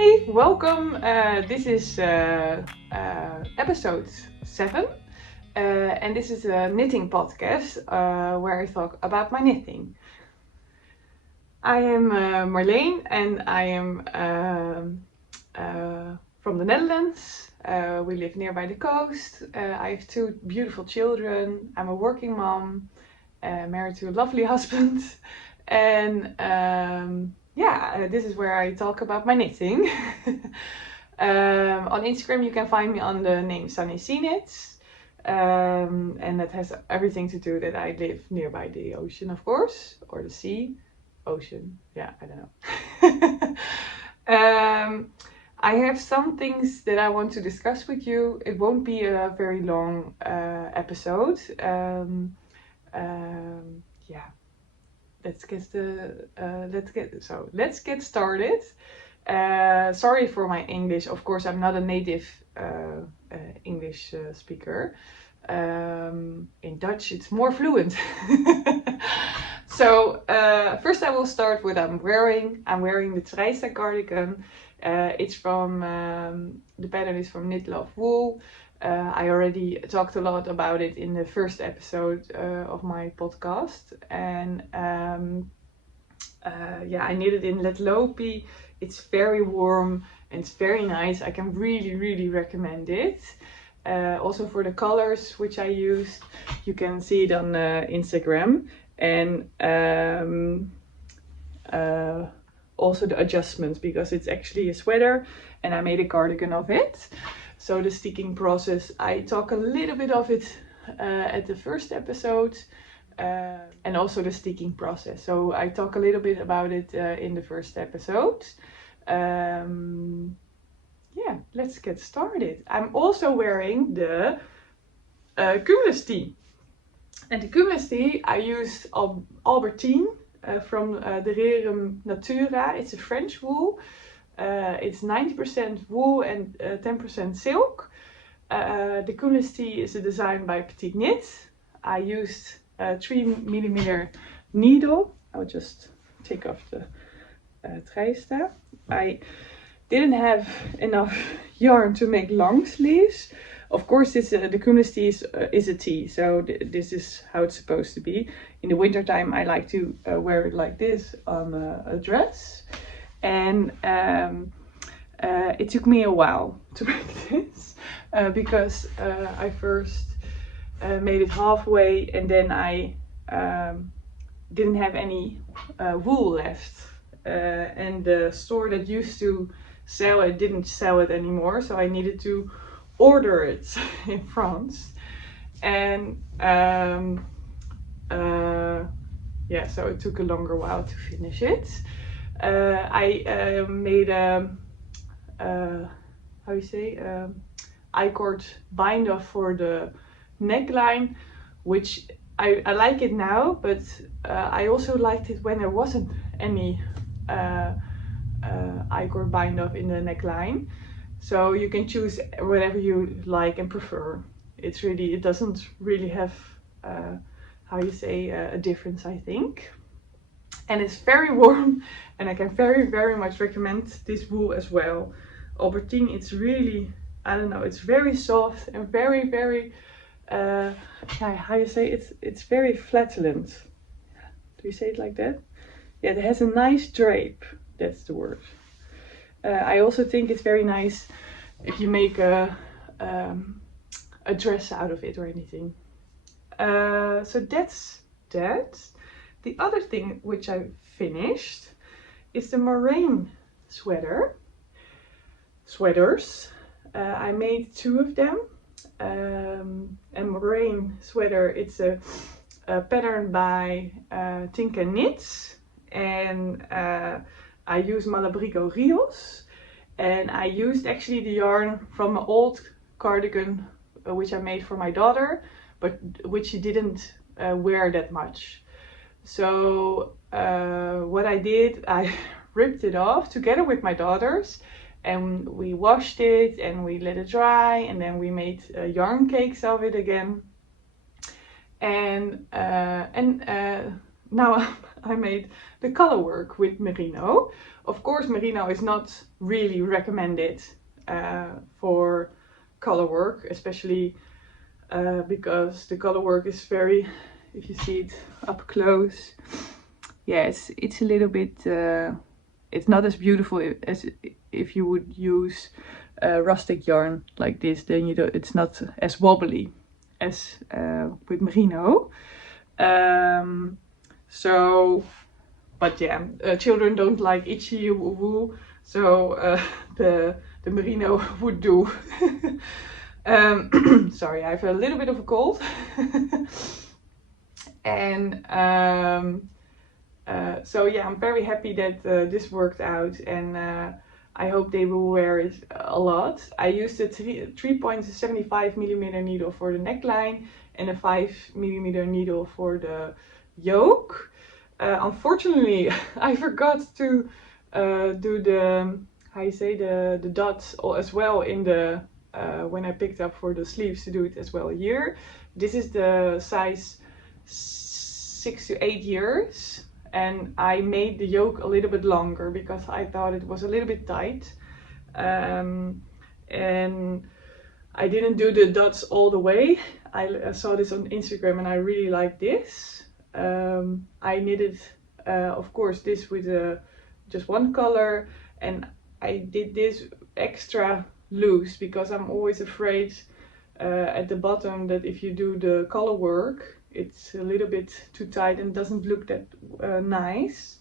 Hi, welcome. This is episode 7, and this is a knitting podcast where I talk about my knitting. I am Marleen, and I am from the Netherlands. We live nearby the coast. I have 2 beautiful children. I'm a working mom, married to a lovely husband, and this is where I talk about my knitting. On Instagram you can find me on the name Sunny Sea Knits, and that has everything to do that I live nearby the ocean, of course, or the sea. Ocean, yeah, I don't know. I have some things that I want to discuss with you. It won't be a very long episode. Let's get started. Sorry for my English. Of course, I'm not a native English speaker. In Dutch, it's more fluent. So first, I will start with I'm wearing the Treysta cardigan. It's from the pattern is from Lettlopi wool. I already talked a lot about it in the first episode of my podcast, and I knit it in Lettlopi. It's very warm and it's very nice. I can really recommend it. Also for the colors which I used, you can see it on Instagram, and also the adjustments, because it's actually a sweater and I made a cardigan of it. So the sticking process, I talk a little bit of it at the first episode, and also the sticking process. So I talk a little bit about it in the first episode. Let's get started. I'm also wearing the Cumulus Tee. And the Cumulus Tee, I used albertine from the rerum natura. It's a French wool. It's 90% wool and 10% silk. The Cumulus Tee is a design by Petite knit. I used a 3mm needle. I'll just take off the Treysta. I didn't have enough yarn to make long sleeves. Of course, the Cumulus Tee is a tee, so this is how it's supposed to be. In the winter time, I like to wear it like this on a dress, and it took me a while to make this because I first made it halfway, and then I didn't have any wool left, and the store that used to sell it didn't sell it anymore, so I needed to order it in France, and so it took a longer while to finish it. I made I-cord bind off for the neckline, which I like it now, but I also liked it when there wasn't any I-cord bind off in the neckline. So you can choose whatever you like and prefer. It doesn't really have a difference, I think. And it's very warm, and I can very much recommend this wool as well. Albertine, it's really, I don't know, it's very soft and very it's very flatulent. Do you say it like that? Yeah, it has a nice drape, that's the word. I also think it's very nice if you make a dress out of it or anything. So that's that. The other thing which I finished is the Moraine sweaters. I made 2 of them. And Moraine sweater, it's a pattern by Tinka Knits, and I use Malabrigo rios, and I used actually the yarn from an old cardigan which I made for my daughter, but which she didn't wear that much. So what I did, I ripped it off together with my daughters, and we washed it and we let it dry, and then we made yarn cakes of it again. And now I made the color work with merino. Of course, merino is not really recommended for color work, especially because the color work is very, if you see it up close, yes, it's a little bit, it's not as beautiful as if you would use rustic yarn like this. Then you don't, it's not as wobbly as with merino. So, but yeah, children don't like itchy wool, so the merino would do. Sorry, I have a little bit of a cold. And so yeah, I'm very happy that this worked out, and I hope they will wear it a lot. I used a 3.75 millimeter needle for the neckline and a 5 millimeter needle for the yoke. Unfortunately, I forgot to do the, how you say, the dots as well in the when I picked up for the sleeves, to do it as well here. This is the size 6 to 8 years, and I made the yoke a little bit longer because I thought it was a little bit tight, and I didn't do the dots all the way. I saw this on Instagram and I really like this. I knitted of course this with just one color, and I did this extra loose because I'm always afraid at the bottom that if you do the color work it's a little bit too tight and doesn't look that nice.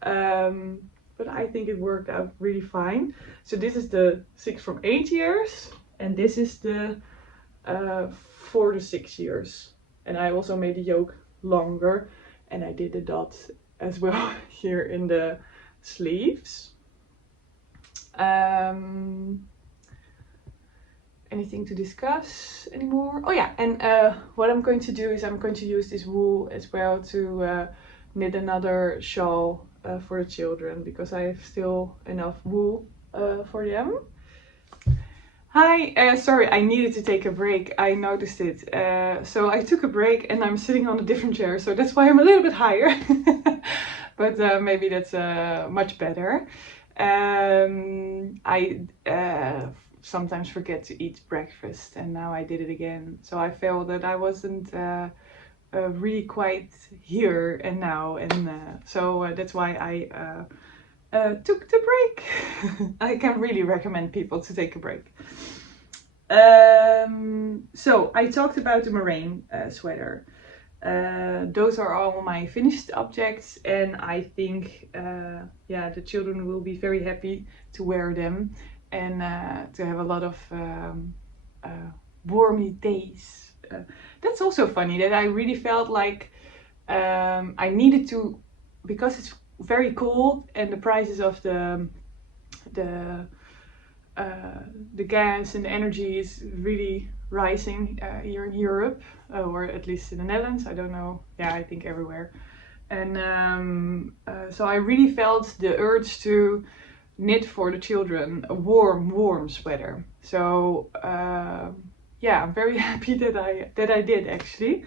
But I think it worked out really fine. So this is the 6 from 8 years, and this is the 4 to 6 years. And I also made the yoke longer, and I did the dots as well here in the sleeves. Anything to discuss anymore? Oh yeah, and what I'm going to do is I'm going to use this wool as well to knit another shawl for the children, because I have still enough wool for them. Hi, sorry, I needed to take a break. I noticed it. So I took a break and I'm sitting on a different chair, so that's why I'm a little bit higher. But maybe that's much better. I sometimes forget to eat breakfast, and now I did it again. So I felt that I wasn't really quite here and now, and so that's why I took the break. I can really recommend people to take a break. So I talked about the Moraine sweater. Those are all my finished objects, and I think yeah, the children will be very happy to wear them and to have a lot of warmy days. That's also funny that I really felt like I needed to, because it's very cold and the prices of the gas and the energy is really rising here in Europe, or at least in the Netherlands. I don't know. Yeah, I think everywhere. And so I really felt the urge to knit for the children a warm sweater. So yeah, I'm very happy that I did actually.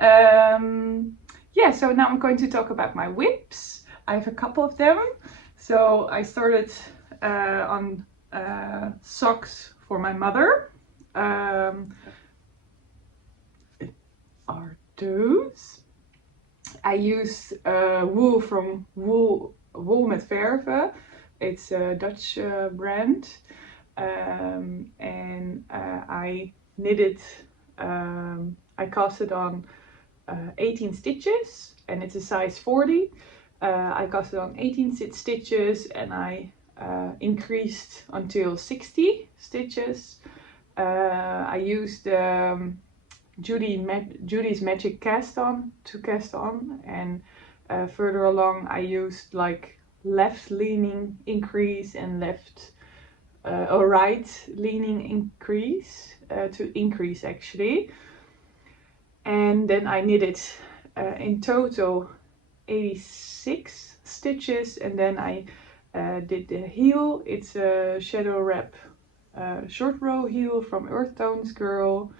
Yeah, so now I'm going to talk about my whips. I have a couple of them. So I started on socks for my mother. Are those? I used wool from Wool met Verve. It's a Dutch brand, and I knitted. I cast it on 18 stitches, and it's a size 40. I cast it on 18 stitches, and I increased until 60 stitches. I used Judy's Magic cast on to cast on, and further along I used like left leaning increase and left or right leaning increase to increase actually. And then I knitted in total 86 stitches, and then I did the heel. It's a shadow wrap short row heel from Earth Tones Girl,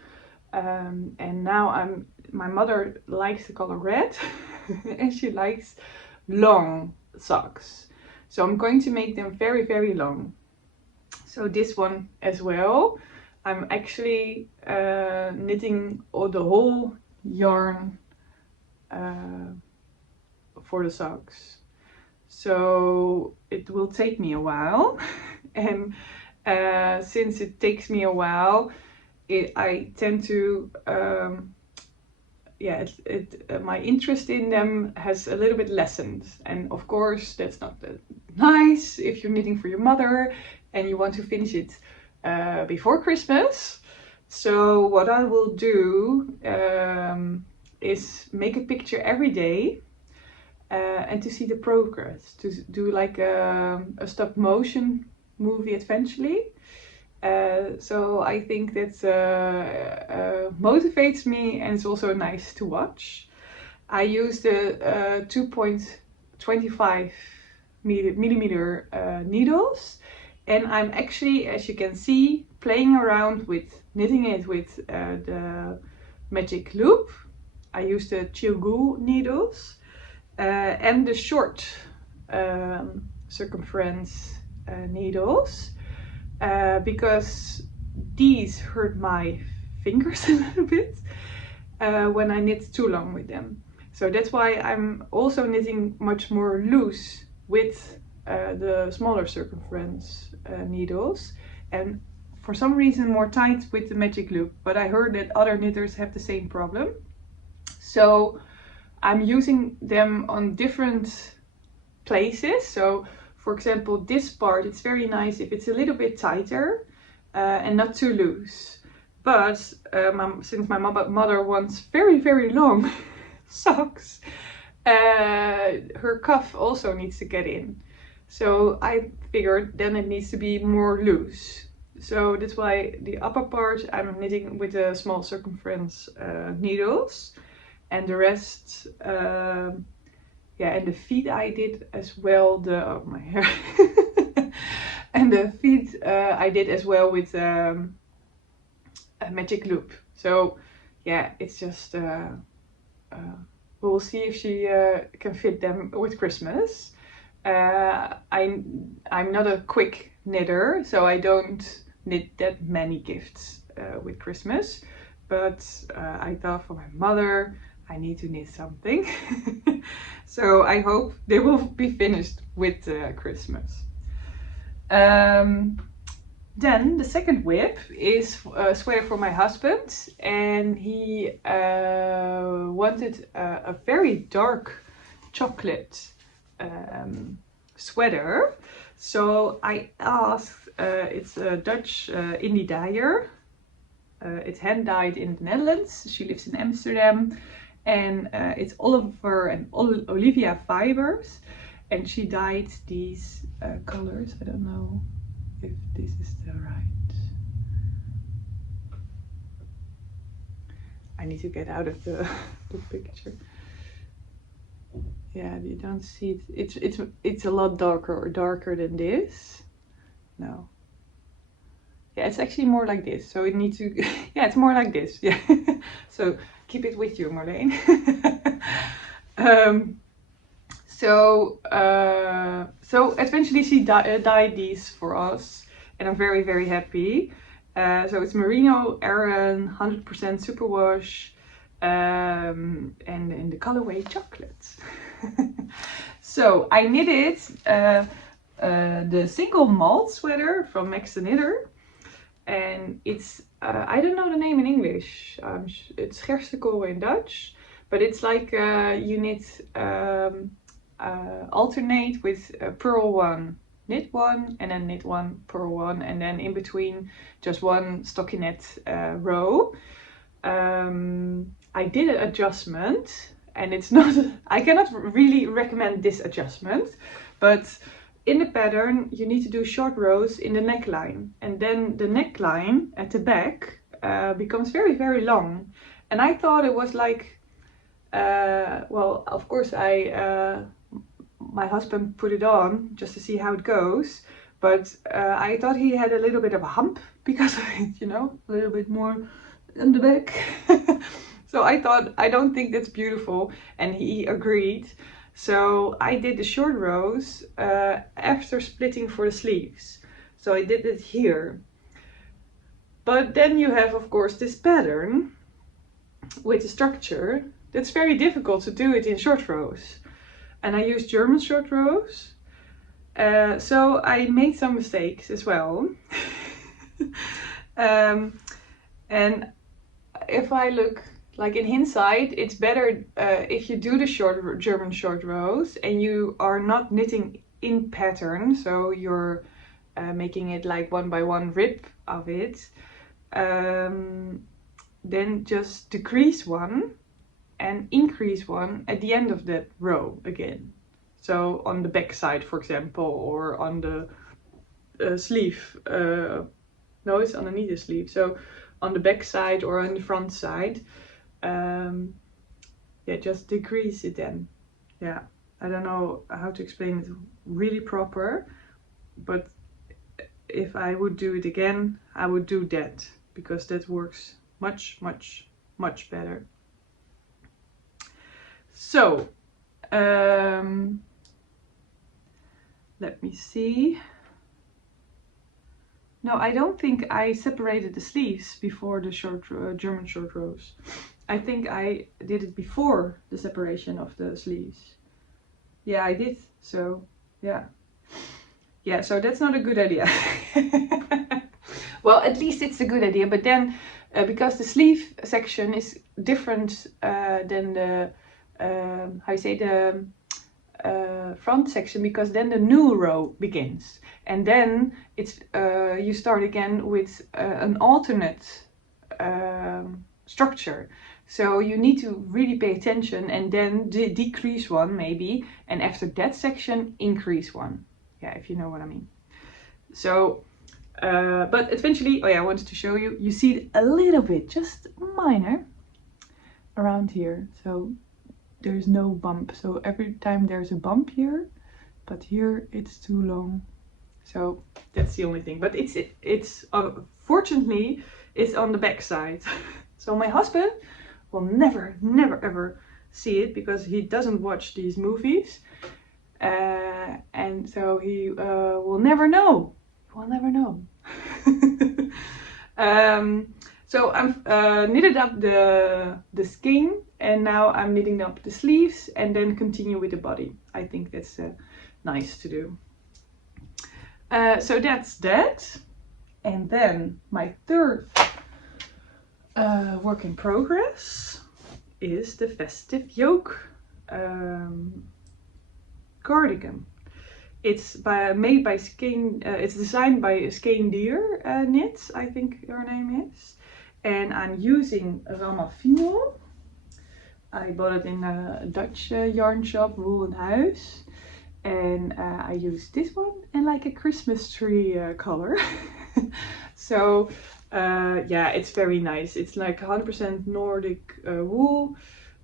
and now my mother likes the color red and she likes long socks. So I'm going to make them very, very long. So this one as well. I'm actually knitting the whole yarn for the socks. So it will take me a while. And since it takes me a while, I tend to my interest in them has a little bit lessened. And of course that's not nice if you're knitting for your mother and you want to finish it before Christmas. So what I will do is make a picture every day and to see the progress, to do like a stop motion movie eventually. So I think that motivates me, and it's also nice to watch. I use the 2.25 millimeter needles, and I'm actually, as you can see, playing around with knitting it with the magic loop. I use the teal needles and the short circumference needles. Because these hurt my fingers a little bit when I knit too long with them. So that's why I'm also knitting much more loose with the smaller circumference needles, and for some reason more tight with the magic loop. But I heard that other knitters have the same problem. So I'm using them on different places. So for example, this part, it's very nice if it's a little bit tighter and not too loose. But since my mother wants very, very long socks, her cuff also needs to get in. So I figured then it needs to be more loose. So that's why the upper part I'm knitting with the small circumference needles, and the rest and the feet I did as well, my hair. And the feet I did as well with a magic loop. So yeah, it's just, we'll see if she can fit them with Christmas. I'm not a quick knitter, so I don't knit that many gifts with Christmas. But I thought for my mother, I need to knit something. So I hope they will be finished with Christmas. Then the second whip is a sweater for my husband, and he wanted a very dark chocolate sweater. So I asked, it's a Dutch indie dyer. It's hand dyed in the Netherlands. She lives in Amsterdam. And it's Oliver and Olivia fibers, and she dyed these colors. I don't know if this is the right. I need to get out of the picture. Yeah, you don't see it. It's a lot darker than this. No. Yeah, it's actually more like this. So it needs to. Yeah, it's more like this. Yeah. So keep it with you, Moraine. So eventually she dyed these for us, and I'm very, very happy. So it's merino, garen, 100% superwash, and in the colorway chocolate. So I knitted the single malt sweater from Max the Knitter, and it's I don't know the name in English. It's gerstekool in Dutch, but it's like you knit alternate with purl one, knit one, and then knit one, purl one, and then in between just one stockinette row. I did an adjustment, and it's not. I cannot really recommend this adjustment, but in the pattern, you need to do short rows in the neckline, and then the neckline at the back becomes very, very long. And I thought it was like, well, of course, my husband put it on just to see how it goes, but I thought he had a little bit of a hump because of it, you know, a little bit more in the back. So I thought, I don't think that's beautiful, and he agreed. So I did the short rows after splitting for the sleeves. So I did it here. But then you have, of course, this pattern with the structure. That's very difficult to do it in short rows. And I used German short rows. So I made some mistakes as well. And if I look like in hindsight, it's better if you do the German short rows and you are not knitting in pattern, so you're making it like one by one rib of it, then just decrease one and increase one at the end of that row again. So on the back side, for example, or on the sleeve. No, it's underneath the sleeve. So on the back side or on the front side, yeah, just decrease it then. Yeah, I don't know how to explain it really proper, but if I would do it again, I would do that, because that works much better. So let me see. No, I don't think I separated the sleeves before the German short rows. I think I did it before the separation of the sleeves. Yeah, I did. So yeah. Yeah, so that's not a good idea. Well, at least it's a good idea, but then because the sleeve section is different than the how you say, the front section, because then the new row begins, and then it's you start again with an alternate structure. So you need to really pay attention, and then decrease one maybe, and after that section increase one. Yeah, if you know what I mean. So but eventually, oh yeah, I wanted to show you, you see it a little bit, just minor around here. So there's no bump, so every time there's a bump here, but here it's too long. So that's the only thing, but it's fortunately it's on the back side. So my husband will never ever see it, because he doesn't watch these movies, and so he will never know. He will never know. So I'm knitted up the skein, and now I'm knitting up the sleeves, and then continue with the body. I think that's nice to do. So that's that. And then my third work in progress is the Festive yoke cardigan. It's made by it's designed by Scandiwork knits, I think her name is. And I'm using Ramafino. I bought it in a Dutch yarn shop, Wool and Huis. And I used this one and like a Christmas tree color. So yeah, it's very nice. It's like 100% Nordic wool.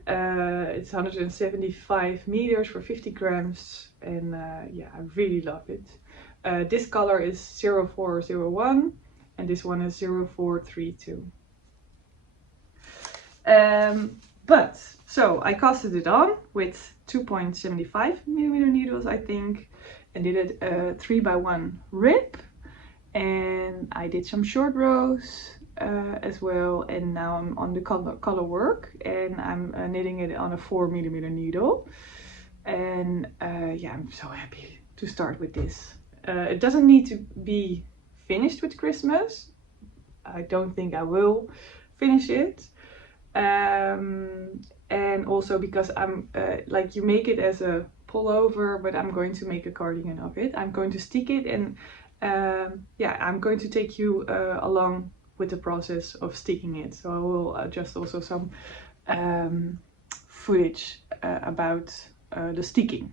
It's 175 meters for 50 grams. And yeah, I really love it. This color is 0401 and this one is 0432. But so I casted it on with 2.75 millimeter needles, I think, and did it 3x1 rib, and I did some short rows as well, and now I'm on the color work, and I'm knitting it on a 4 millimeter needle, and yeah, I'm so happy to start with this. It doesn't need to be finished with Christmas. I don't think I will finish it. And also because I'm like, you make it as a pullover, but I'm going to make a cardigan of it. I'm going to stick it, and yeah, I'm going to take you along with the process of sticking it. So I will adjust also some footage about the sticking.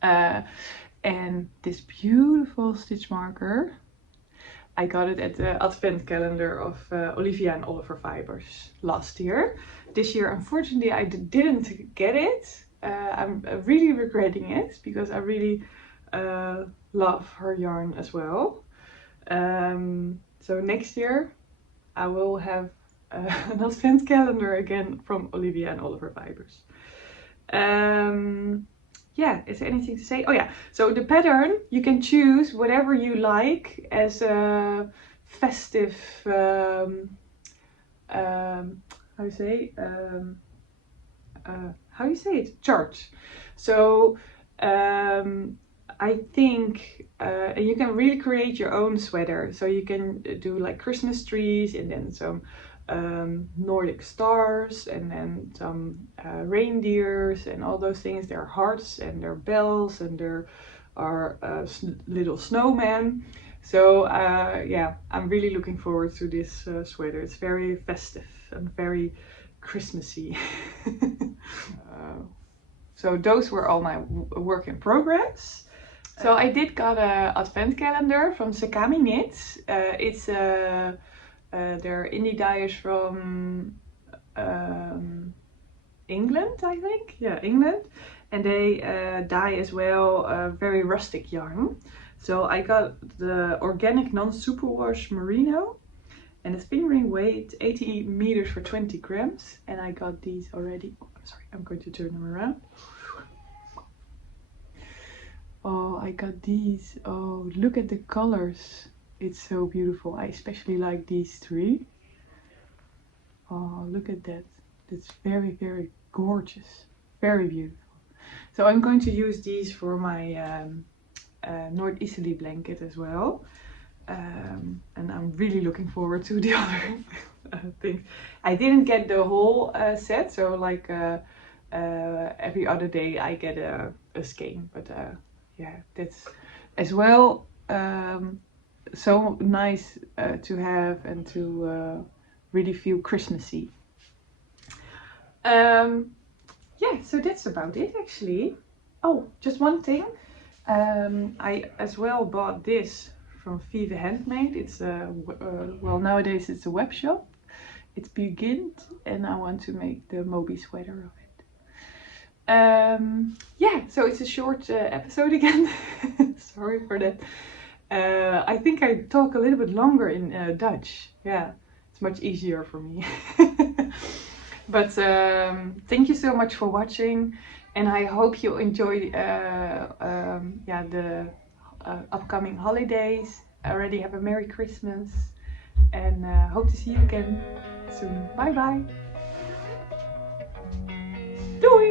And this beautiful stitch marker, I got it at the advent calendar of Olivia and Oliver Fibers last year. This year, unfortunately, I didn't get it. I'm really regretting it, because I really love her yarn as well. So next year I will have an advent calendar again from Olivia and Oliver Fibers. Yeah, is there anything to say? Oh yeah, so the pattern, you can choose whatever you like as a festive, how you say, how do you say it? Chart. So I think you can really create your own sweater. So you can do like Christmas trees and then some Nordic stars and then some reindeers and all those things. There are hearts and there are bells and there are little snowmen. So yeah, I'm really looking forward to this sweater. It's very festive and very Christmassy. So those were all my work in progress. So I did got a advent calendar from Sakami Knits. It's they're indie dyers from England, I think. Yeah, England. And they dye as well very rustic yarn. So I got the organic non-superwash merino. And the spinning ring weighed 80 meters for 20 grams. And I got these already. Oh, sorry, I'm going to turn them around. Oh, I got these. Oh, look at the colors. It's so beautiful. I especially like these three. Oh, look at that. That's very, very gorgeous. Very beautiful. So I'm going to use these for my Noord-Italy blanket as well. And I'm really looking forward to the other things. I didn't get the whole set, so like every other day I get a skein. But yeah, that's as well so nice to have and to really feel Christmassy. Yeah, so that's about it actually. Oh, just one thing. I as well bought this from Vive Handmade. It's well, nowadays it's a web shop. It's Begin, and I want to make the Moby sweater of it. Yeah, so it's a short episode again. Sorry for that. I think I talk a little bit longer in Dutch. Yeah, it's much easier for me. But thank you so much for watching, and I hope you enjoy yeah, the upcoming holidays. I already have a Merry Christmas, and hope to see you again soon. Bye bye. Doei!